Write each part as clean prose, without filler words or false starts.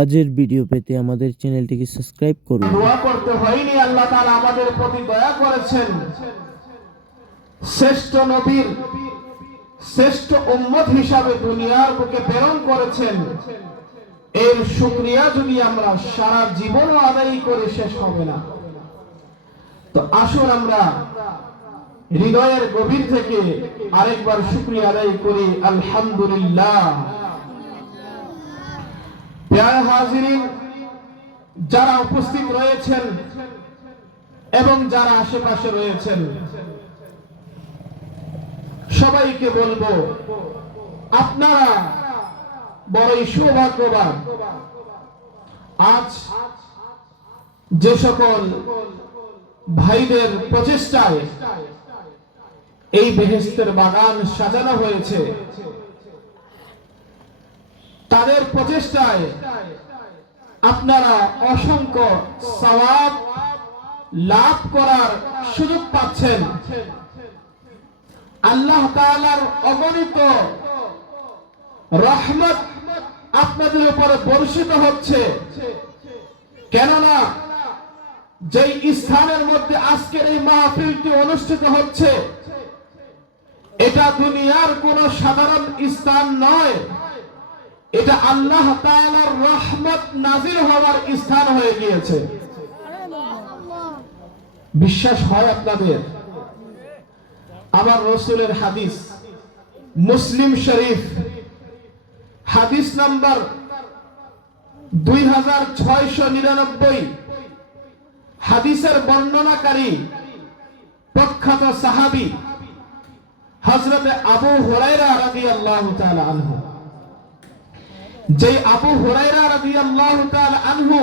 আজের ভিডিও পেতে আমাদের চ্যানেলটিকে সাবস্ক্রাইব করুন। দোয়া করতে হয়নি, আল্লাহ তাআলা আমাদের প্রতি দয়া করেছেন। শ্রেষ্ঠ নবীর শ্রেষ্ঠ উম্মত হিসাবে দুনিয়ার বুকে প্রেরণ করেছেন। এর শুকরিয়া যদি আমরা সারা জীবনও আদায় করে শেষ হবে না। তো আসুন আমরা হৃদয়ের গভীর থেকে আরেকবার শুকরিয়া আদায় করি, আলহামদুলিল্লাহ। প্রিয় হাজিরিন, যারা উপস্থিত রয়েছেন এবং যারা আশেপাশে রয়েছেন, সবাইকে বলবো আপনারা বড়ই সৌভাগ্যবান। আজ যে সকল ভাইদের প্রচেষ্টায় এই বেহেশতের বাগান সাজানো হয়েছে, তাদের প্রচেষ্টায় আপনারা অসংখ্য সওয়াব লাভ করার সুযোগ পাচ্ছেন। আল্লাহ তাআলার অগণিত রহমত আপনাদের উপরে বর্ষিত হচ্ছে। কেননা যেই স্থানের মধ্যে আজকের এই মাহফিলটি অনুষ্ঠিত হচ্ছে, এটা দুনিয়ার কোন সাধারণ স্থান নয়, এটা আল্লাহ তাআলার রহমত নাজিল হওয়ার স্থান হয়ে গিয়েছে। বিশ্বাস হয় আপনাদের? আমার রাসূলের হাদিস, মুসলিম শরীফ হাদিস নাম্বার 2699, হাদিসের বর্ণনাকারী প্রখ্যাত সাহাবী হযরত আবু হুরায়রা রাদিয়াল্লাহু তাআলা আনহু। যে আবু হুরায়রা রাদিয়াল্লাহু তাআলা আনহু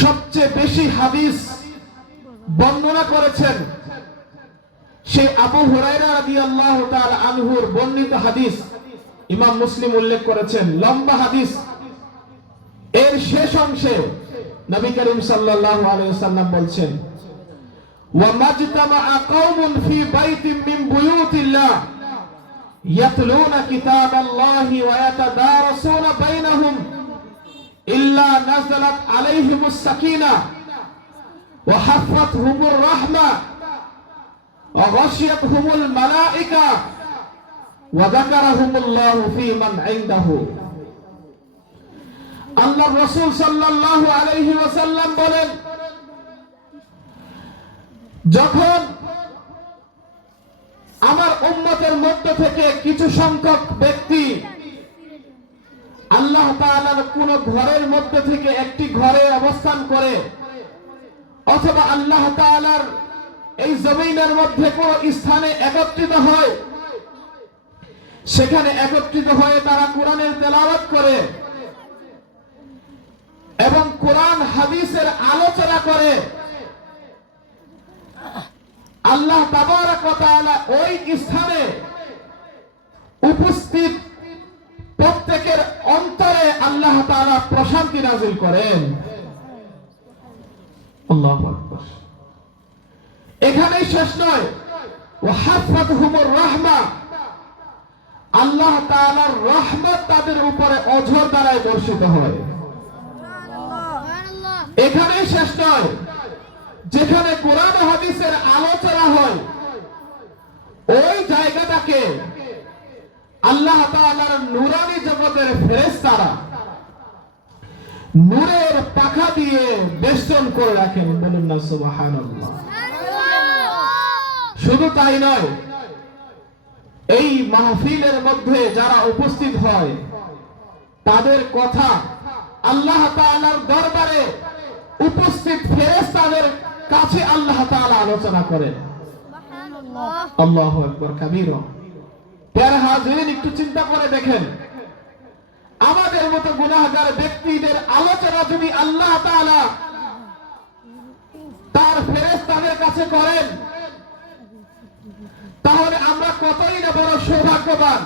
সবচেয়ে বেশি হাদিস বর্ণনা করেছেন, সেই আবু হুরায়রা রাদিয়াল্লাহু তাআলা আনহুর বর্ণিত হাদিস ইমাম মুসলিম উল্লেখ করেছেন, লম্বা হাদিস। এর শেষ অংশে নবী করিম সাল্লাল্লাহু আলাইহি ওয়াসাল্লাম বলছেন, ওয়া মাজতামা কওমুন ফি বাইতিন মিন বুয়ুতিল্লাহ ইয়াতলুনা কিতাবাল্লাহি ওয়া ইয়াতাদারাসুনা বাইনাহুম ইল্লা নাযালাত আলাইহিমুস সাকিনাহ ওয়া হাফাতহুমুর রাহমাহ ওয়া গাশিয়াতহুমুল মালায়েকা ওয়া যাকারাহুমুল্লাহু ফী মান ইনদাহু। আল্লাহর রাসূল সাল্লাল্লাহু আলাইহি ওয়াসাল্লাম বলেন, যখন আমার উম্মতের মধ্য থেকে কিছু সংখ্যক ব্যক্তি আল্লাহ তাআলার কোন ঘরের মধ্যে থেকে একটি ঘরে অবস্থান করে, অথবা আল্লাহ তাআলার এই জমিনের মধ্যে কোন স্থানে একত্রিত হয়, সেখানে একত্রিত হয়ে তারা কোরআনের তেলাওয়াত করে এবং কোরআন হাদিসের আলোচনা করে, আল্লাহ তাবারক ওয়া তাআলা ওই স্থানে উপস্থিত প্রত্যেকের অন্তরে আল্লাহ তাআলা প্রশান্তি নাযিল করেন। আল্লাহু আকবার। এখানেই শেষ নয়, ওয়া হাফাতহুমুর রাহমাহ, আল্লাহ তাআলার রহমত তাদের উপরে অঝোর দ্বারাই বর্ষিত হয়। এখানেই শেষ নয়, যেখানে কোরআন হাদিসের আলোচনা হয়, ওই জায়গাটাকে আল্লাহ তাআলার নূরানী জগতের ফেরেশতারা নূরের পাখা দিয়ে বেষ্টন করে রাখেন। বলুন না সুবহানাল্লাহ। শুধু তাই নয়, এই মাহফিলের মধ্যে যারা উপস্থিত হয়, তাদের কথা আল্লাহ তাআলার দরবারে উপস্থিত ফেরেশতাদের কাছে আল্লাহ তাআলা আলোচনা করেন। আল্লাহু আকবার কাবীরা। প্রিয় হাজিরিন, একটু চিন্তা করে দেখেন, আমাদের মতো গুনাহগার ব্যক্তিদের আলোচনা যদি আল্লাহ তাআলা তার ফেরেশতাদের কাছে করেন, তাহলে আমরা কতই না বড় সৌভাগ্যবান।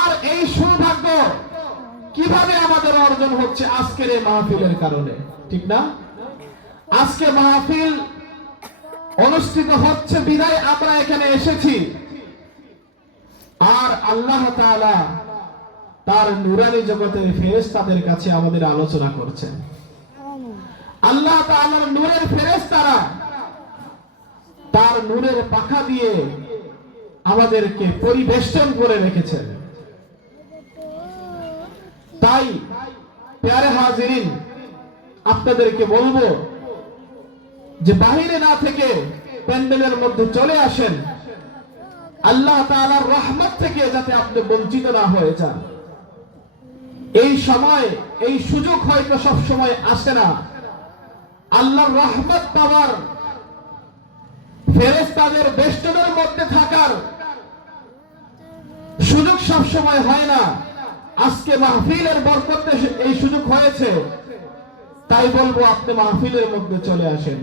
আর এই সৌভাগ্য কিভাবে আমাদের অর্জন হচ্ছে? আজকের এই মাহফিলের কারণে, ঠিক না? আজকে মাহফিল অনুষ্ঠিত হচ্ছে বিদায় আমরা এখানে এসেছি, আর আল্লাহ তাআলা তার নূরানি জগতের ফেরেশতাদের কাছে আমাদের আলোচনা করছেন। আল্লাহ তাআলার নূরের ফেরেশতারা তার নূরের পাখা দিয়ে আমাদেরকে পরিবেষ্টন করে রেখেছেন। তাই প্যারে হাজিরিন, আপনাদেরকে বলবো যে বাহিরে না থেকে প্যান্ডেলের মধ্যে চলে আসেন, আল্লাহ তাআলার রহমত থেকে যাতে আপনি বঞ্চিত না হয়ে যান। এই সময়, এই সুযোগ হয়তো সব সময় আসে না। আল্লাহর রহমত পাওয়ার, ফেরেশতাদের বেষ্টনের মধ্যে থাকার সুযোগ সব সময় হয় না। আজকে মাহফিলের বরকতে এই সুযোগ হয়েছে, তাই বলবো আপনি মাহফিলের মধ্যে চলে আসেন।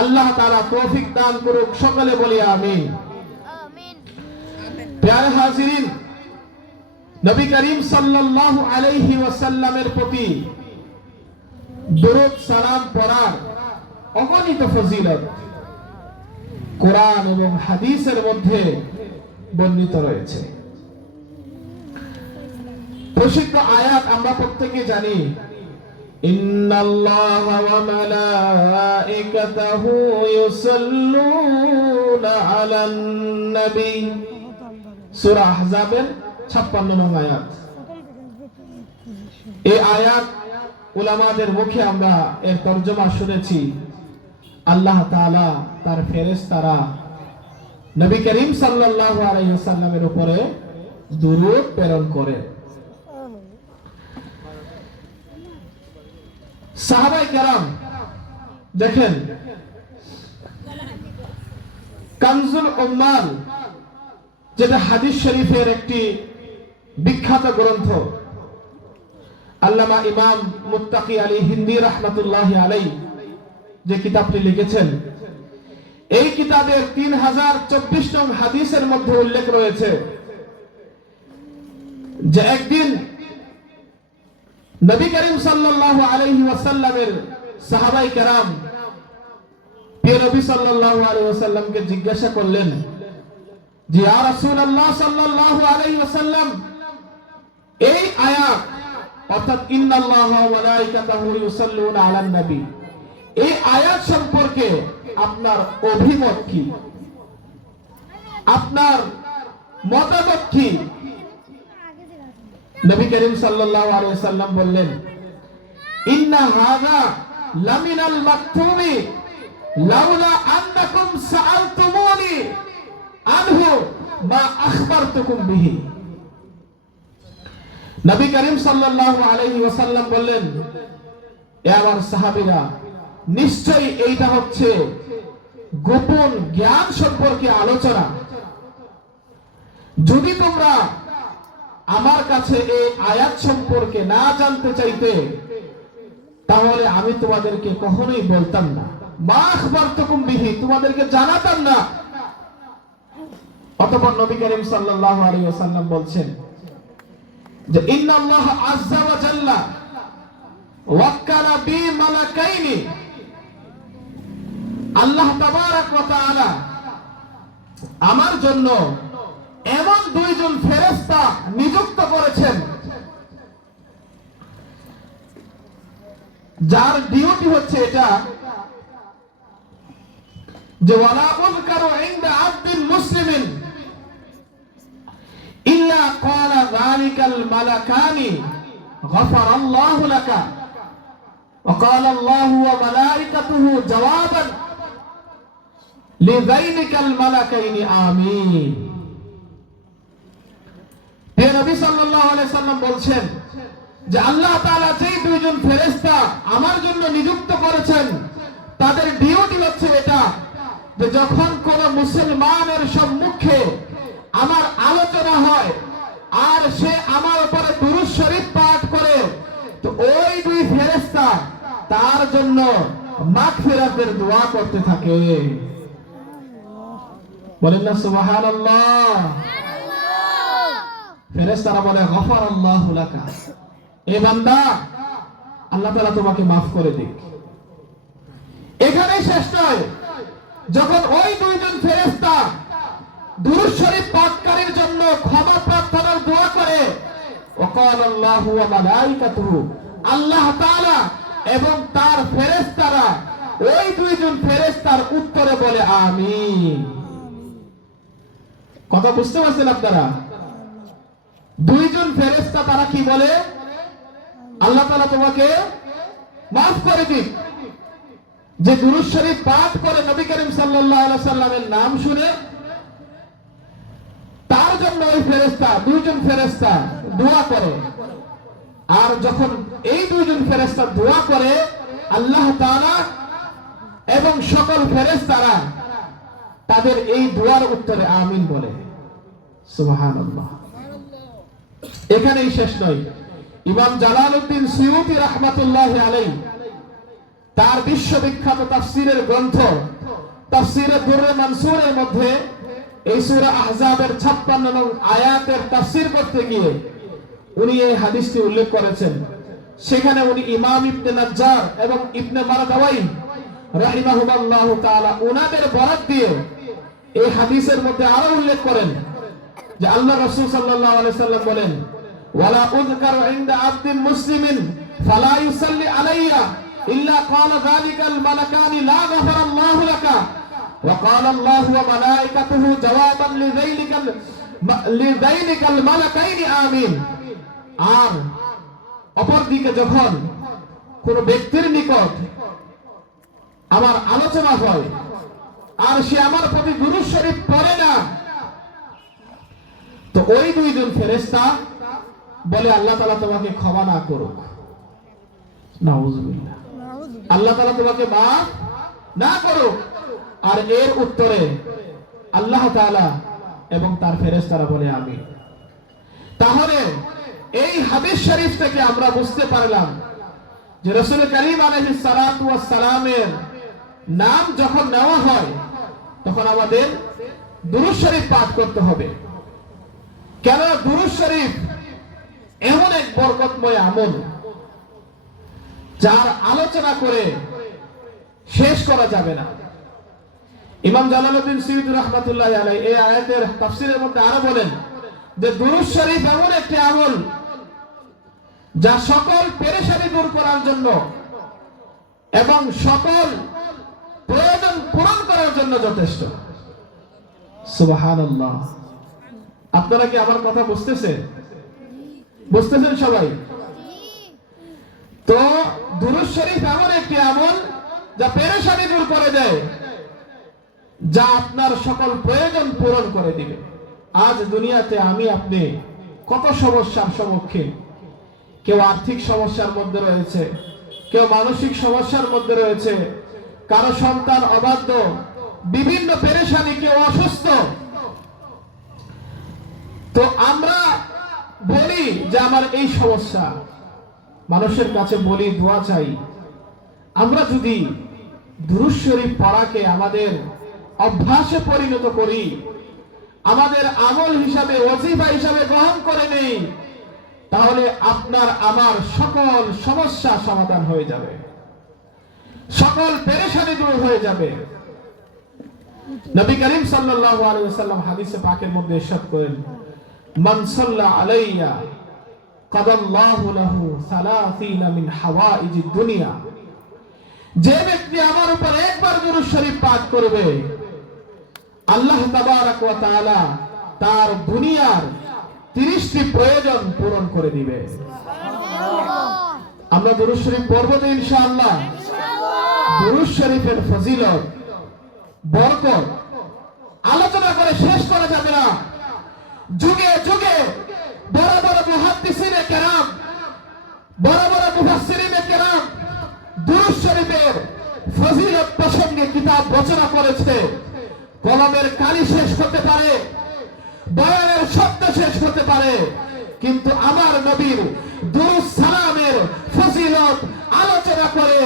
আল্লাহ তাআলা তৌফিক দান করুক, সকলে বলি আমিন। প্যারে হাজিরিন, নবী করিম সাল্লাল্লাহু আলাইহি ওয়াসাল্লামের প্রতি দরুদ সালাম পড়ার অগণিত ফজিলত কোরআন এবং হাদিসের মধ্যে বর্ণিত রয়েছে। প্রসিদ্ধ আয়াত আমরা প্রত্যেকে জানি, ইন্নাল্লাহা ওয়া মালাইকাতাহু ইউসাল্লুনা আলান নবী, সূরা আহজাবের 56 নং আয়াত। এই আয়াত উলামাদের মুখে আমরা এর তরজমা শুনেছি। আল্লাহ তাআলা তার ফেরেশতারা নবী করিম সাল্লাল্লাহু আলাইহি ওয়াসাল্লামের উপরে দুরূদ প্রেরণ করে। সাহাবায়ে কেরাম দেখেন, কানজুল উম্মাল যেটা হাদিস শরীফের একটি বিখ্যাত গ্রন্থ, আল্লামা ইমাম মুত্তাকি আলী হিন্দি রাহমাতুল্লাহি আলাইহি যে কিতাবটি লিখেছেন, এই কিতাবের 3024 নং হাদিসের মধ্যে উল্লেখ রয়েছে যে একদিন নবী করিম সাল্লাল্লাহু আলাইহি ওয়াসাল্লামের সাহাবায়ে কেরাম প্রিয় নবী সাল্লাল্লাহু আলাইহি ওয়াসাল্লামকে জিজ্ঞাসা করলেন যে ইয়া রাসূলুল্লাহ সাল্লাল্লাহু আলাইহি ওয়াসাল্লাম, এই আয়াত অর্থাৎ ইন্নাল্লাহা ওয়া মালাইকাতাহু ইউসাল্লুনা আলান নবী, এই আয়াত সম্পর্কে আপনার অভিমত কি, আপনার মতামত কি? নবী করিম সাল্লাল্লাহু আলাইহি ওয়াসাল্লাম বললেন, ইন্না হাযা লামিনাল মাকতুমি লাউলা আন্নাকুম সাআলতুমুনি আনহু মা আখবারতুকুম বিহি। নবী করিম সাল্লাল্লাহু আলাইহি ওয়াসাল্লাম বললেন, এ আমার সাহাবীরা, নিশ্চয়ই এইটা হচ্ছে গোপন জ্ঞান সম্পর্কে আলোচনা। যদি তোমরা আমার কাছে এই আয়াত সম্পর্কে না জানতে চাইতে, তাহলে আমি তোমাদেরকে কখনোই বলতাম না, মা আখবারতুকুম বিহি, তোমাদেরকে জানাতাম না। অতঃপর নবী করিম সাল্লাল্লাহু আলাইহি ওয়াসাল্লাম বলছেন যে ইন্নাল্লাহ আযজা ওয়া জাল্লা ওয়াক্কালা বি মালাকাইনি, আল্লাহ তাবারাক ওয়া তাআলা আমার জন্য এমন দুইজন ফেরেশতা নিযুক্ত করেছেন যার ডিউটি হচ্ছে এটা যে ওয়ালা উযকারু ইনদা আবদিন মুসলিমিন ইল্লা ক্বালা যালিকাল মালাকানি গফারাল্লাহু লাকা ওয়া ক্বালা আল্লাহু ওয়া মালাইকাতুহু জাওয়াবান লিযাইনিকাল মালাকাইনি আমিন। হে নবী সাল্লাল্লাহু আলাইহি সাল্লাম বলছেন যে আল্লাহ তাআলা যেই দুইজন ফেরেশতা আমার জন্য নিযুক্ত করেছেন, তাদের ডিউটি হচ্ছে এটা যে যখন কোন মুসলমানের সম্মুখে আমার আলোচনা হয় আর সে আমার উপরে দুরূদ শরীফ পাঠ করে, তো ওই দুই ফেরেশতা তার জন্য মাগফিরাতের দোয়া করতে থাকে। বলেন না সুবহানাল্লাহ। ফেরেশতারা বলে গফারাল্লাহু লাকা, এ বান্দা, আল্লাহ তাআলা তোমাকে মাফ করে দিক। এখানেই শেষ নয়, যখন ওই দুইজন ফেরেশতা দুরূদ শরীফ পাঠকারীর জন্য ক্ষমা প্রার্থনার দোয়া করে, وقال الله وملائكته আল্লাহ তাআলা এবং তার ফেরেশতারা ওই দুইজন ফেরেশতার উত্তরে বলে আমিন। কথা বুঝতে পারছেন আপনারা? দুইজন ফেরেশতা তারা কি বলে? আল্লাহ তাআলা তোমাকে মাফ করে দিক। যে দুরূদ শরীফ পাঠ করে নবী করিম সাল্লাল্লাহু আলাইহি সাল্লামের নাম শুনে তার জন্য ওই ফেরেশতা দুইজন ফেরেশতা দোয়া করে। আর যখন এই দুইজন ফেরেশতা দোয়া করে আল্লাহ তাআলা এবং সকল ফেরেশতারা তাদের এই দোয়ার উত্তরে আমিন বলে। সুবহানাল্লাহ। এখানেই শেষ নয়। ইমাম জালালউদ্দিন সুয়ুতী রাহমাতুল্লাহি আলাইহি তার বিশ্ববিখ্যাত তাফসীরের গ্রন্থ তাফসীরে দুররে মানসুরের মধ্যে এই সূরা আহজাবের 56 নং আয়াতের তাফসীর করতে গিয়ে উনি এই হাদিসটি উল্লেখ করেছেন। সেখানে উনি ইমাম ইবনে নাজ্জার এবং ইবনে মারদাওয়াই রাহিমাহুল্লাহু তাআলা উনাদের বরাত দিয়ে এই হাদিসের মধ্যে আরো উল্লেখ করেন যে আল্লাহ রাসূল সাল্লাল্লাহু আলাইহি সাল্লাম বলেন ওয়ালা উযকারু ইনদা আবদিন মুসলিমিন ফালা ইউসাল্লি আলাইয়া ইল্লা ক্বালা যালিকাল মালাকানি লা গাফারাল্লাহু লাকা ওয়া ক্বালা আল্লাহু ওয়া মালায়েকাতুহু জাওয়াবান লিযাইলিকাল মালাকাইনি আমিন। আর অপরদিকে যখন কোন ব্যক্তির নিকট আমার আলোচনা হয় আর সে আমার প্রতি দুরূদ শরীফ পড়ে না, তো ওই দুইজন ফেরেশতা বলে আল্লাহ তাআলা তোমাকে ক্ষমা না করুক, নাউযুবিল্লাহ, আল্লাহ তাআলা তোমাকে মাফ না করুক। আর এর উত্তরে আল্লাহ তাআলা এবং তার ফেরেশতারা বলে আমিন। তাহলে এই হাদিস শরীফ থেকে আমরা বুঝতে পারলাম যে রাসূল করিম আলাইহিস সালাতু ওয়াস সালামের নাম যখন নেওয়া হয় তখন আমাদের দুরূদ শরীফ পাঠ করতে হবে। কেন? দুরূদ শরীফ এমন এক বরকতময় আমল যার আলোচনা করে শেষ করা যাবে না। ইমাম জালালউদ্দিন সুয়ুতী রাহমাতুল্লাহি আলাইহি এই আয়াতের তাফসীরের মধ্যে আরো বলেন যে দুরূদ শরীফ এমন একটি আমল যা সকল পেরেশানি দূর করার জন্য এবং সকল প্রয়োজন পূরণ করার জন্য যথেষ্ট। সুবহানাল্লাহ। আপনারা কি আমার কথা বুঝতেছেন? বুঝতেছেন সবাই? তো দুরূদ শরীফ এমন একটি আমল যা পেরেশানি দূর করে দেয়, যা আপনার সকল প্রয়োজন পূরণ করে দিবে। আজ দুনিয়াতে আমি আপনি কত সমস্যার সম্মুখীন। কেউ আর্থিক সমস্যার মধ্যে রয়েছে, কেউ মানসিক সমস্যার মধ্যে রয়েছে, কারো সন্তান অবাধ্য, বিভিন্ন পেরেশানি, কেউ অসুস্থ। তো আমরা বলি যে আমার এই সমস্যা, মানুষের কাছে বলি, দোয়া চাই। আমরা যদি দুরূদ শরীফ পড়াকে আমাদের অভ্যাসে পরিণত করি, আমাদের আমল হিসাবে, ওয়াজিফা হিসাবে গ্রহণ করে নেই, তাহলে আপনার আমার সকল সমস্যা সমাধান হয়ে যাবে, সকল পেরেশানি দূর হয়ে যাবে। নবী করিম সাল্লাল্লাহু আলাইহি ওয়াসাল্লাম হাদিসে পাকের মধ্যে ইরশাদ করেন, মান সাল্লা আলাইয়া কাদাল্লাহু লাহু 30 মিন হাওয়াইজিদ দুনিয়া। যে ব্যক্তি আমার উপর একবার দুরূদ শরীফ পাঠ করবে, আল্লাহ তাবারক ওয়া তাআলা তার দুনিয়ার 30টি প্রয়োজন পূরণ করে দিবে। আমরা দুরূদ শরীফ পড়ব তো ইনশাআল্লাহ। দুরূদ শরীফের ফজিলত, বরকত আলোচনা করে শেষ করা যাবে না। যুগে যুগে বড় বড় মুহাদ্দিসিনে কেরাম, বড় বড় মুফাসসিরিনে কেরাম দুরূদ শরীফের ফজিলত প্রসঙ্গে কিতাব রচনা করেছে। কলমের কালি শেষ হতে পারে, বয়ানের শব্দ শেষ হতে পারে, কিন্তু আমার নবীর দুরূদ সালামের ফজিলত আলোচনা করে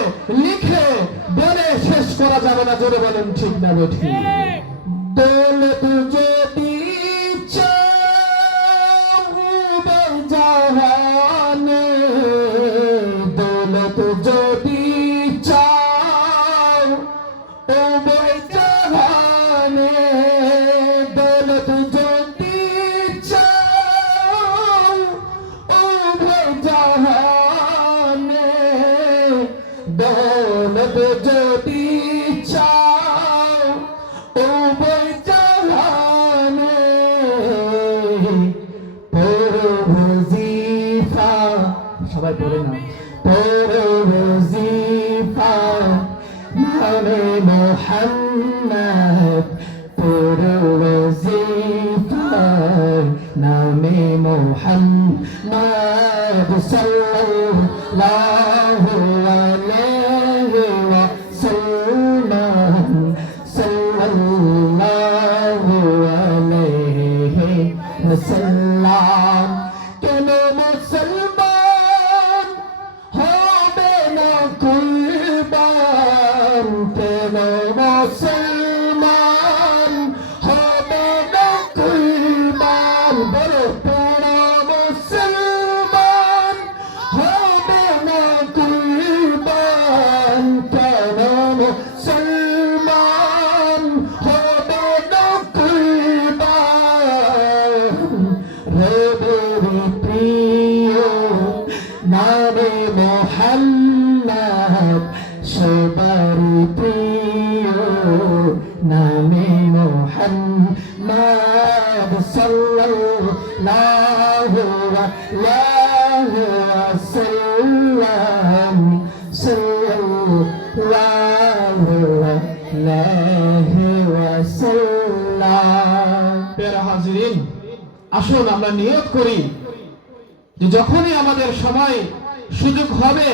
লিখে বলে শেষ করা যাবে না। জোরে বলেন ঠিক না বেঠিক? দৌলত যদি চাহুবে জাহানে, দৌলত যদি চাও তবে জাহানে, দৌলত যদি চাও যদি চাও উভয় জাহানে পরবজিফা সবাই পড়ে না পরবজিফা নামে মোহাম্মদ পরবজিফা নামে মোহাম্মদ সাল্লাল্লাহু আলাইহি ওয়াসাল্লাম সাল্লাল্লাহু আলাইহি ওয়াসাল্লাম কেন মুসলমান হবে না কুরবান কেন মুসলমান হবে না কুরবান বলো কেন মুসলমান হবে না কুরবান কেন মুসলমান হবে না কুরবান রবের প্রিয় নামে মোহাম্মদ সবার প্রিয় নামে মোহাম্মদ সাল্লাল্লাহু আলাইহি ওয়াসাল্লাম সাল্লাল্লাহু আলাইহি ওয়াসাল্লাম। প্রিয় হাজিরিন, আসুন আমরা নিয়ত করি যে যখনই আমাদের সময় সুযোগ হবে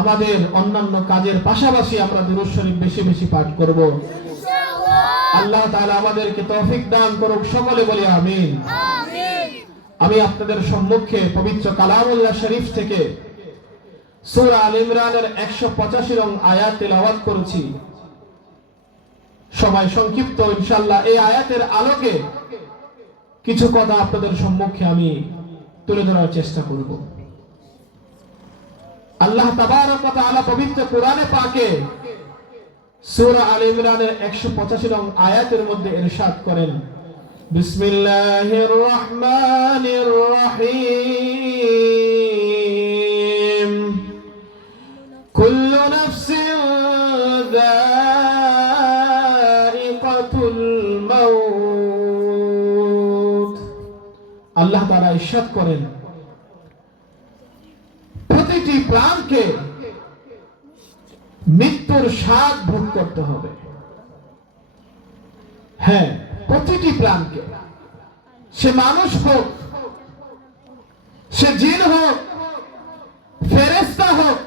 আমাদের অন্যান্য কাজের পাশাপাশি আমরা দুরূদ শরীফ বেশি বেশি পাঠ করব। আল্লাহ তাআলা আমাদেরকে তৌফিক দান করুক, সকলে বলি আমিন। আমি আপনাদের সম্মুখে পবিত্র কালামুল্লাহ শরীফ থেকে সূরা আল ইমরানের 185 নং আয়াত তেলাওয়াত করেছি। সময় সংক্ষিপ্ত, ইনশাআল্লাহ এই আয়াতের আলোকে কিছু কথা আপনাদের সম্মুখে আমি তুলে ধরার চেষ্টা করব। আল্লাহ তাবারক ওয়া তাআলা পবিত্র কোরআনে পাকে সূরা আল ইমরানের 185 নং আয়াতের মধ্যে ইরশাদ করেন, বিসমিল্লাহির রহমানির রহিম কুল্লু নাফসিন যায়িকাতুল মাউত। আল্লাহ তাআলা ইরশাদ করেন প্রতিটি প্রাণকে মৃত্যুর স্বাদ ভোগ করতে হবে। হ্যাঁ, প্রতিটি প্রাণকে, সে মানুষ হোক, সে জিন হোক, ফেরেশতা হোক,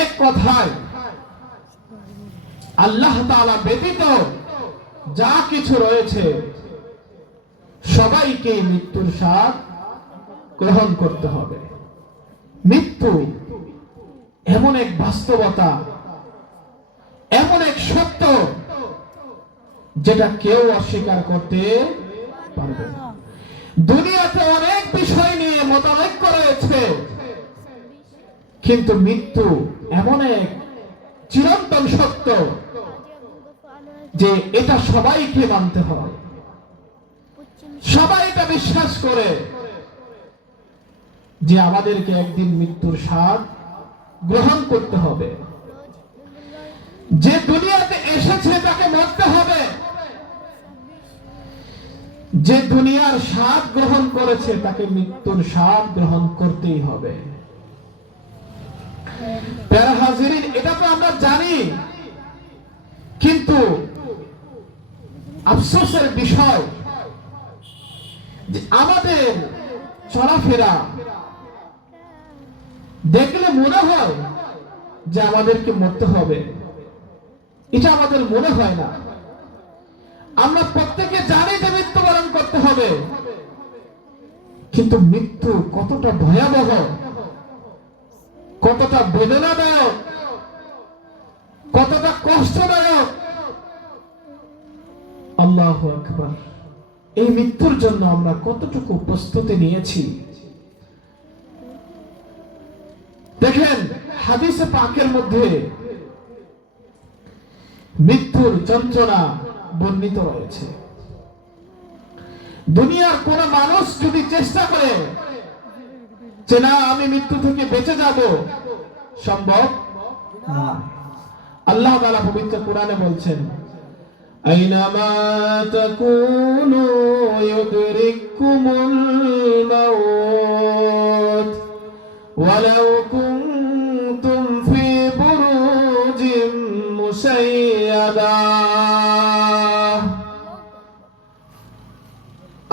এক কথায় আল্লাহ তাআলা ব্যতীত যা কিছু রয়েছে সবাইকে মৃত্যুর স্বাদ গ্রহণ করতে হবে। মৃত্যু এমন এক বাস্তবতা, এমন এক সত্য যেটা কেউ অস্বীকার করতে পারবে না। দুনিয়াতে অনেক বিষয় নিয়ে মতানৈক্য রয়েছে, কিন্তু মৃত্যু এমন এক চিরন্তন সত্য যে এটা সবাইকে মানতে হয়। সবাই এটা বিশ্বাস করে যে আমাদেরকে একদিন মৃত্যুর স্বাদ গ্রহণ করতে হবে। যে দুনিয়াতে এসেছে তাকে মরতে হবে, যে দুনিয়ার স্বাদ গ্রহণ করেছে তাকে মৃত্যুর স্বাদ গ্রহণ করতেই হবে। প্যারা হাজিরিন, এটা তো আমরা জানি, কিন্তু আফসোসের বিষয় যে আমাদের চলাফেরা দেখলে মনে হয় যে আমাদেরকে মরতে হবে, এটা আমাদের মনে হয় না। আমরা প্রত্যেকে জানি যে মৃত্যুবরণ করতে হবে, কিন্তু মৃত্যু কতটা ভয়াবহ, কতটা বেদনাদায়ক, কতটা কষ্টদায়ক, আল্লাহু আকবার। এই মৃত্যুর জন্য আমরা কতটুকু প্রস্তুতি নিয়েছি দেখেন। হাদিসে পাকের মধ্যে মৃত্যুর যন্ত্রণা বর্ণিত রয়েছে। দুনিয়ার কোন মানুষ যদি চেষ্টা করে যে না আমি মৃত্যু থেকে বেঁচে যাব, সম্ভব আল্লাহ তাআলা পবিত্র কোরআনে বলছেন, আইনামা তাকুনু ইউদরিকুমুল মাউত ওয়ালাউ কুনতুম ফি বুরুজিম মুশাইয়াদা।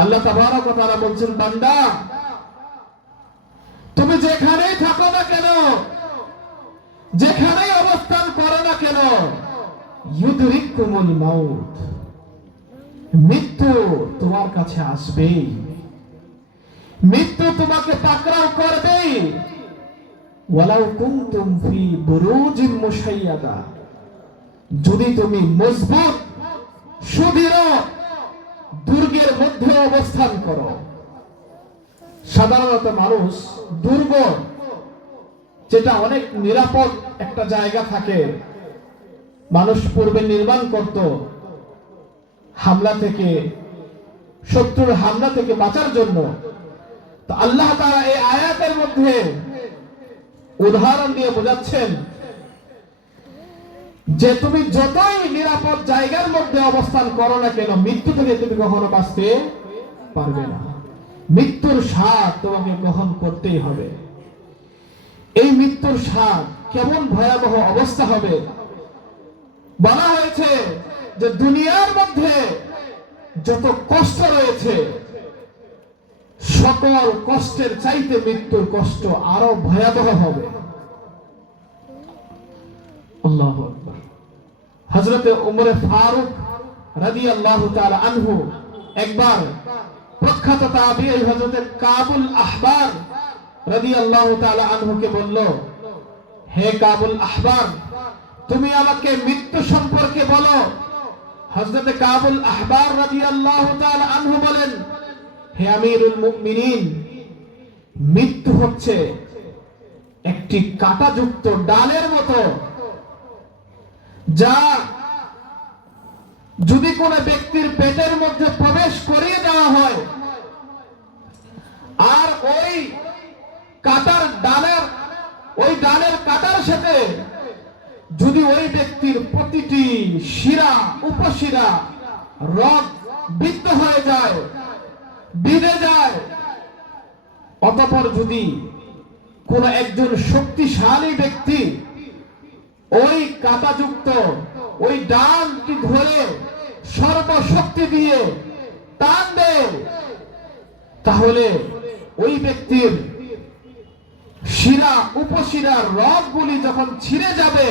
আল্লাহ তাবারক ওয়া তাআলা বলছেন, বান্দা তুমি যেখানেই থাকো না কেন, যেখানেই অবস্থান করো না কেন, ইউদরিকুমুল মাউত, মৃত্যু তোমার কাছে আসবেই, মৃত্যু তোমাকে পাকড়াও করবেই। ওয়ালাউ কুনতুম ফি বুরুজিম মুশাইয়াদা, যদি তুমি মজবুত সুদৃঢ় দুর্গের মধ্যে অবস্থান করো। সাধারণত মানুষ দুর্গ, যেটা অনেক নিরাপদ একটা জায়গা থাকে, মানুষ পূর্বে নির্মাণ করত হামলা থেকে, শত্রুর হামলা থেকে বাঁচার জন্য। তো আল্লাহ তাআলা এই আয়াতের মধ্যে উদাহরণ দিয়ে বোঝাচ্ছেন যে তুমি যতই নিরাপদ জায়গার মধ্যে অবস্থান করো না কেন, মৃত্যু থেকে তুমি কখনো বাঁচতে পারবে না। মৃত্যুর স্বাদ তোমাকে গ্রহণ করতেই হবে। এই মৃত্যুর স্বাদ কেমন ভয়াবহ অবস্থা হবে। বলা হয়েছে যে দুনিয়ার মধ্যে যত কষ্ট রয়েছে, সকল কষ্টের চাইতে মৃত্যুর কষ্ট আরো ভয়াবহ হবে। আল্লাহু আকবার। হযরতে উমর ফারুক রাদিয়াল্লাহু তাআলা আনহু একবার প্রখ্যাত তাবিঈ হযরতে কাবুল আহবার রাদিয়াল্লাহু তাআলা আনহুকে বলল, হে কাবুল আহবার, তুমি আমাকে মৃত্যু সম্পর্কে বলো। হযরতে কাবুল আহবার রাদিয়াল্লাহু তাআলা আনহু বলেন, হে আমিরুল মুমিনিন, মৃত্যু হচ্ছে একটি কাঁটাযুক্ত ডালের মতো, যা যদি কোনো ব্যক্তির পেটের মধ্যে প্রবেশ করিয়ে দেওয়া হয়, আর ওই ডালের কাটার সাথে যদি ওই ব্যক্তির প্রতিটি শিরা উপশিরা রগ বিদ্ধ হয়ে যায়, বিঁধে যায়, অতঃপর যদি কোন একজন শক্তিশালী ব্যক্তি ওই কাঁটাযুক্ত ওই ডালটি ধরে সর্বশক্তি দিয়ে টান দেয়, তাহলে ওই ব্যক্তির শিরা উপশিরার রগগুলি যখন ছিঁড়ে যাবে,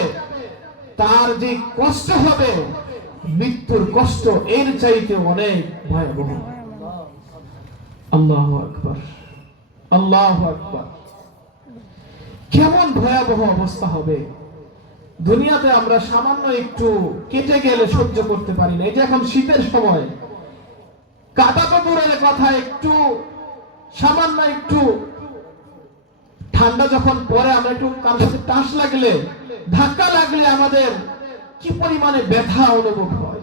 তার যে কষ্ট হবে, মৃত্যুর কষ্ট এর চাইতে অনেক ভয়াবহ। আল্লাহু আকবার, আল্লাহু আকবার। কেমন ভয়াবহ অবস্থা হবে। দুনিয়াতে আমরা সামান্য একটু কেটে গেলে সহ্য করতে পারি না। এই যে এখন শীতের সময়, কাটা তো দূরের কথা, একটু সামান্য একটু ঠান্ডা যখন পরে, আমরা একটু কার সাথে টাস লাগলে, ধাক্কা লাগলে আমাদের কি পরিমাণে ব্যথা অনুভব হয়।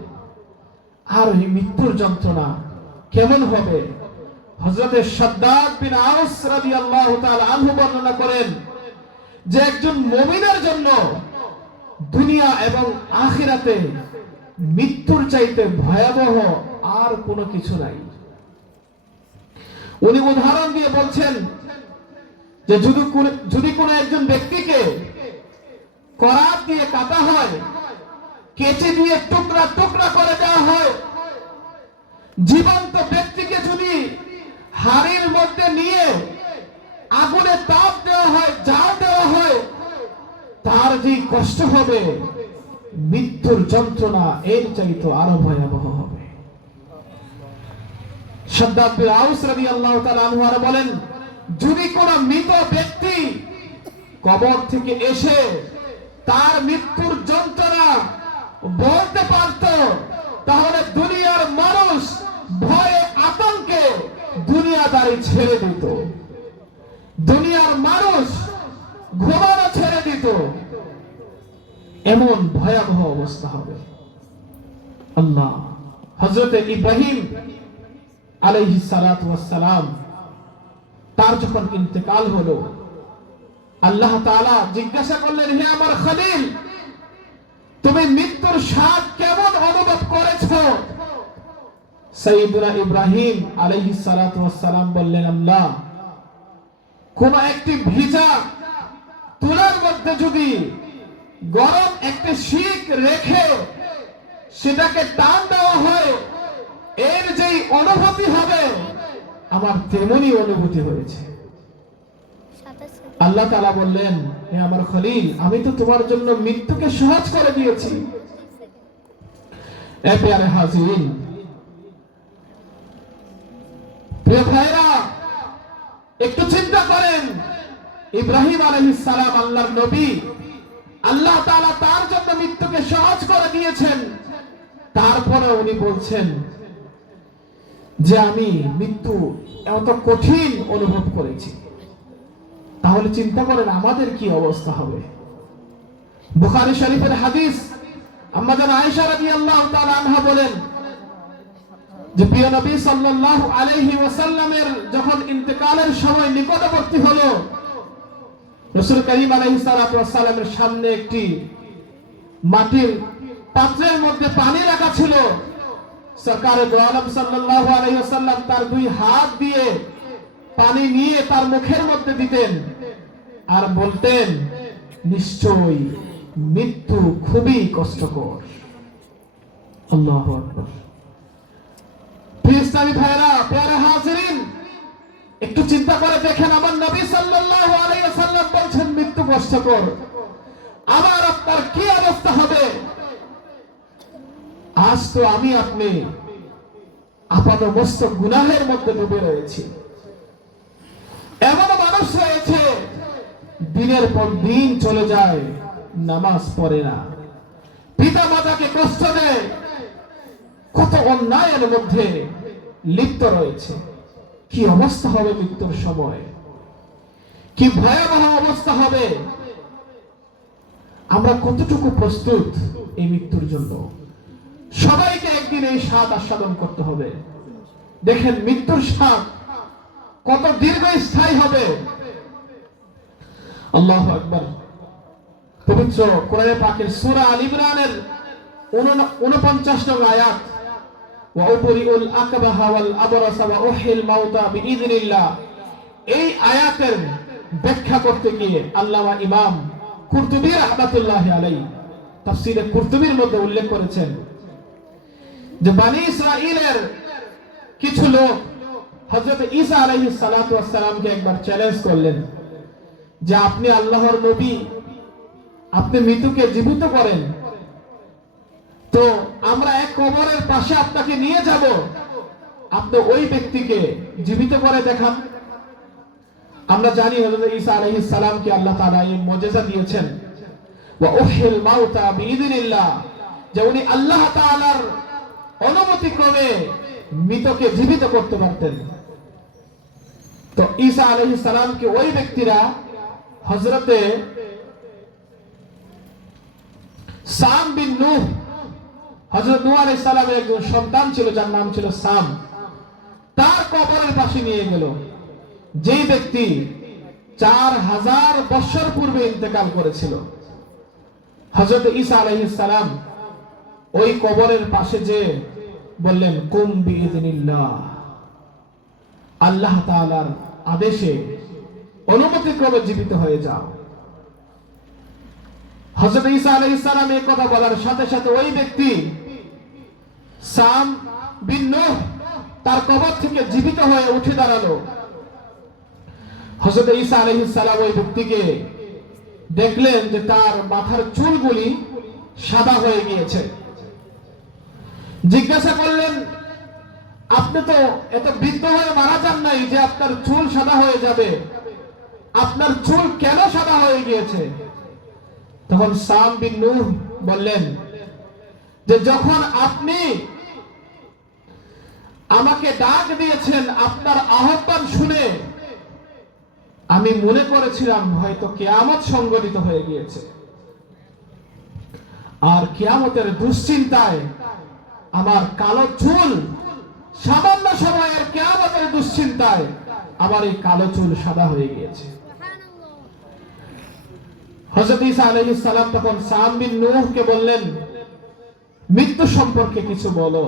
আর এই মৃত্যুর যন্ত্রণা কেমন হবে। হযরতে শাদ্দাদ বিন আওস রাদিয়াল্লাহু তাআলা আনহু বর্ণনা করেন যে একজন মুমিনের জন্য দুনিয়া এবং আখিরাতে মৃত্যুর চাইতে ভয়াবহ আর কোনো কিছু নাই। উনি উদাহরণ দিয়ে বলছেন যে যদি কোনো একজন ব্যক্তিকে করাত দিয়ে কাটা হয়, কেচে দিয়ে টুকরা টুকরা করে দেওয়া হয়, জীবন্ত ব্যক্তিকে যদি হাড়ির মধ্যে নিয়ে আগুনে তাপ দেওয়া হয়, জাল দেওয়া হয়, তার যে কষ্ট হবে, মৃত্যুর যন্ত্রণা এর চাইতে আরো ভয়াবহ হবে। শাদ্দাদ বিন আওস রাদিয়াল্লাহু তাআলা আনহু আর বলেন, যদি কোন মৃত ব্যক্তি কবর থেকে এসে তার মৃত্যুর যন্ত্রণা বলতে পারত, তাহলে দুনিয়ার মানুষ ভয়ে আতঙ্কে দুনিয়াদারি ছেড়ে দিত, দুনিয়ার মানুষ ঘুমানো ছেড়ে দিত। এমন ভয়াবহ অবস্থা হবে। আল্লাহ, হযরতে ইব্রাহিম আলাইহিস সালাতু ওয়াস সালাম, তার যখন ইন্তেকাল হলো, আল্লাহ তাআলা জিজ্ঞাসা করলেন, হে আমার খলিল, তুমি মৃত্যুর স্বাদ কেমন অনুভব করেছো? সাইয়্যিদুনা ইব্রাহিম আলাইহিস সালাতু ওয়াস সালাম বললেন, আল্লাহ, কোন একটি ভিজা তুলার মধ্যে যদি গরম একটি শিক রেখে সেটাকে টান দেওয়া হয়, এর যেই অনুভূতি হবে আমার তেমনি অনুভূতি হয়েছে। আল্লাহ তাআলা বললেন, হে আমার খলিল, আমি তো তোমার জন্য মৃত্যুকে সহজ করে দিয়েছি। এ প্যারে হাজিরিন, প্রিয় ভাইরা, একটু চিন্তা করেন, ইব্রাহিম আলাইহিস সালাম আল্লাহর নবী, আল্লাহ তাআলা তার জন্য মৃত্যুকে সহজ করে দিয়েছেন, তারপরে উনি বলছেন যে আমি মৃত্যু এত কঠিন অনুভব করেছি। তাহলে চিন্তা করেন আমাদের কি অবস্থা হবে। বুখারী শরীফের হাদিস, আম্মা জান আয়েশা রাদিয়াল্লাহু তাআলা আনহা বলেন যে প্রিয় নবী সাল্লাল্লাহু আলাইহি ওয়াসাল্লামের যখন ইন্তেকালের সময় নিকটবর্তী হলো, রাসূল করিম আলাইহিস সালাতু ওয়াস সালামের সামনে একটি মাটির পাত্রের মধ্যে পানি রাখা ছিল। সরকারে দো আলম সাল্লাল্লাহু আলাইহি ওয়াসাল্লাম তার দুই হাত দিয়ে পানি নিয়ে তার মুখের মধ্যে দিতেন আর বলতেন, নিশ্চয়ই মৃত্যু খুবই কষ্টকর। আল্লাহু আকবার। প্রিয় ইসলামী ভাইরা, প্যারা হাজিরিন, একটু চিন্তা করে দেখেন, আমার নবী সাল্লাল্লাহু আলাইহি ওয়াসাল্লাম বলছেন মৃত্যু কষ্টকর, আমার আপনার কি অবস্থা হবে? আজ তো আমি আপনি আপাতমস্তক গুনাহের মধ্যে ডুবে রয়েছি। এমন মানুষ রয়েছে দিনের পর দিন চলে যায়, নামাজ পড়ে না, পিতা মাতাকে কষ্ট দেয়, কত অন্যায়ের মধ্যে লিপ্ত রয়েছে। কি অবস্থা হবে মৃত্যুর সময়, কি ভয়াবহ অবস্থা হবে। আমরা কতটুকু প্রস্তুত এই মৃত্যুর জন্য? সবাইকে একদিন এই স্বাদ আস্বাদন করতে হবে। দেখেন মৃত্যুর স্বাদ কত দীর্ঘস্থায়ী হবে। আল্লাহু আকবার। পবিত্র কোরআনে পাকের সূরা আল ইমরানের 49 নং আয়াত, ওয়া উবরিউল আকবাহা ওয়াল আবরাসা ওয়া উহিল মাউতা বিইذনিল্লাহ, এই আয়াতের ব্যাখ্যা করতে গিয়ে আল্লামা ইমাম কুরতুবী রাহমাতুল্লাহি আলাইহি তাফসীরে কুরতুবীর মধ্যে উল্লেখ করেছেন যে বনি ইসরাঈলের কিছু লোক হযরত ঈসা আলাইহিস সালাতু ওয়াস সালামকে একবার চ্যালেঞ্জ করলেন যে আপনি আল্লাহর নবী, আপনি মৃতকে জীবিত করেন, তো আমরা এক কবরের পাশে আপনাকে নিয়ে যাব, আপনি ওই ব্যক্তিকে জীবিত করে দেখান। আমরা জানি হযরত ঈসা আলাইহিস সালামকে আল্লাহ তাআলা এই মুজিজা দিয়েছেন, ওয়া উহিল মাউতা বিইذনিল্লাহ, যে উনি আল্লাহ তাআলার অনুমতি ক্রমে মৃতকে জীবিত করতে পারতেন। তো ঈসা আলাইহিস সালামকে ওই ব্যক্তিরা হযরতে সাম বিন নূহ, হযরত নূহ আলাইহিস সালামের একজন সন্তান ছিল যার নাম ছিল সাম, তার কবরের পাশে নিয়ে গেল, যেই ব্যক্তি 4000 বছর পূর্বে ইন্তেকাল করেছিল। হযরত ঈসা আলাইহিস সালাম ওই কবরের পাশে যে বললেন, কুম বিইذনিল্লাহ, আল্লাহ তাআলার আদেশে অনুমতি ক্রমে জীবিত হয়ে যাও। হযরত ঈসা আলাইহিস সালাম এই কথা বলার সাথে সাথে ওই ব্যক্তি সাম বিন নূহ তার কবর থেকে জীবিত হয়ে উঠে দাঁড়ালো। হযরত ঈসা আলাইহিস সালাম ওই ব্যক্তিকে দেখলেন যে তার মাথার চুলগুলি সাদা হয়ে গিয়েছে। জিজ্ঞাসা করলেন, আপনি তো এত বৃদ্ধ হয়ে মারা যান নাই যে আপনার চুল সাদা হয়ে যাবে, আপনার চুল কেন সাদা হয়ে গিয়েছে? তখন সাম বিন নূহ বললেন যে যখন আপনি আমাকে ডাক দিয়েছেন, আপনার আহ্বান শুনে আমি মনে করেছিলাম হয়তো কিয়ামত সংঘটিত হয়ে গিয়েছে, আর কিয়ামতের দুশ্চিন্তায় আমার কালো চুল, সামান্য সময়ের কিয়ামতের দুশ্চিন্তায় আমার এই কালো চুল সাদা হয়ে গিয়েছে। হযরত ঈসা আলাইহিস সালাম তখন সাম বিন নূহকে বললেন, মৃত্যু সম্পর্কে কিছু বলো।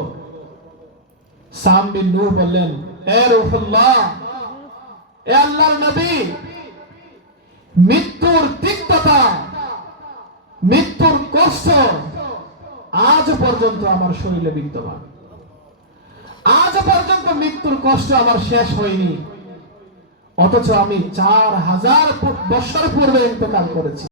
সাম বিন নূহ বললেন, এ রূহুল্লাহ, এ আল্লাহর নবী, মৃত্যুর তিক্ততা, মৃত্যুর কষ্ট আজ পর্যন্ত আমার শরীরে বিদ্যমান। আজ পর্যন্ত মৃত্যুর কষ্ট আমার শেষ হয়নি, অথচ আমি 4000 বছর পূর্বে ইন্তেকাল করেছি।